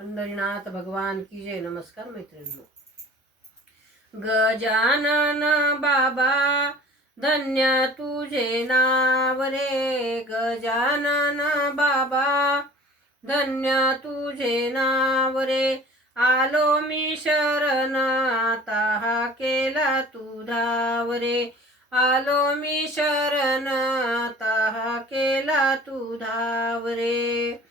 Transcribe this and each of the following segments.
पंढरीनाथ भगवान की जय। नमस्कार मैत्रिणींनो। गजानन बाबा धन्य तुझे नाव रे। गजानन बाबा धन्य तुझे नाव रे। आलो मी शरण आता हा केला तू धाव रे। आलो मी शरण आता हा केला तू धाव रे।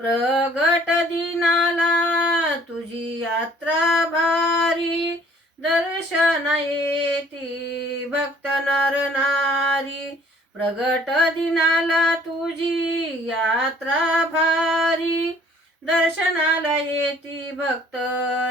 प्रगट दिनाला तुझी यात्रा भारी. दर्शन येती भक्त नर नारी. प्रगट दिनाला तुझी यात्रा भारी. दर्शनाला येती भक्त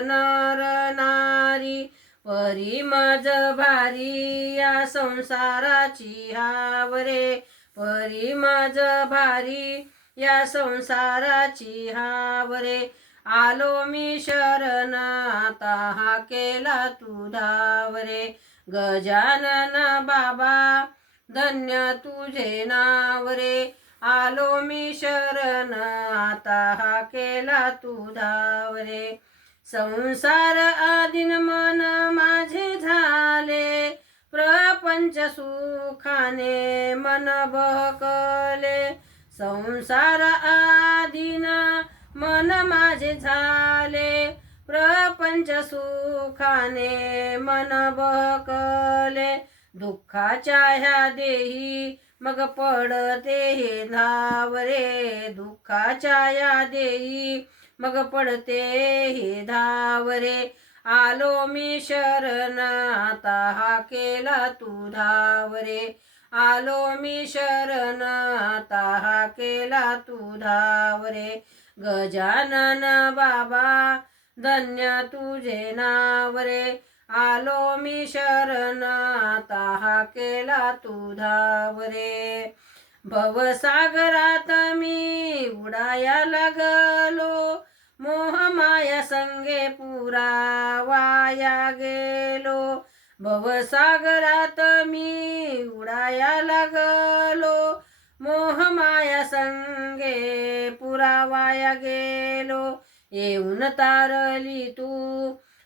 नर नारी. परी मज भारी या संसाराची हावरे. परी मज भारी या संसाराची हावरे. आलो मी शरण आता हा केला तू धावरे. गजानन बाबा धन्य तुझे नावरे. आलो मी शरण आता हा केला तू धावरे. संसार आदिन मन माझे झाले. प्रपंच सुखाने मन बहकले. संसार आदिन मन माझे झाले प्रपंच सुखाने मन बहकले. दुःखाच्या ह्या देही मग पडते हे धावरे. दुःखाच्या या देही मग पडते हे धावरे. आलो मी शरण आता हा केला तू धावरे. आलो मी शरण आता केला तू धावरे. गजानन बाबा धन्य तुझे नावरे. आलो मी शरण आता केला तू धावरे. भवसागरात मी उडाया लागलो मोहमाया संगे पुरा वाया गे भवसागरात मी उडाया लागलो. मोहमाया संगे पुरावाया गेलो. येऊन तारली तू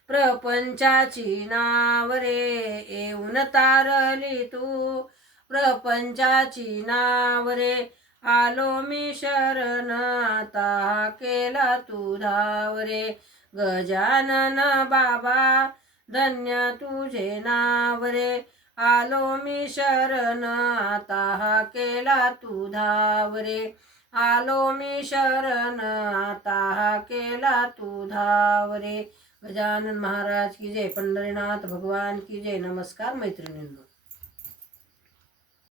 प्रपंचाची नाव रे येऊन तारली तू प्रपंचाची नावरे. आलो मी शरणता केला तू धाव रे गजानन बाबा धन्य तुझे नाव रे आलो मी शरण आता केला तू धाव रे आलो मी शरण आता केला तू धाव रे गजानन महाराज की जय पंढरीनाथ भगवान की जय. नमस्कार मैत्रिणींनो.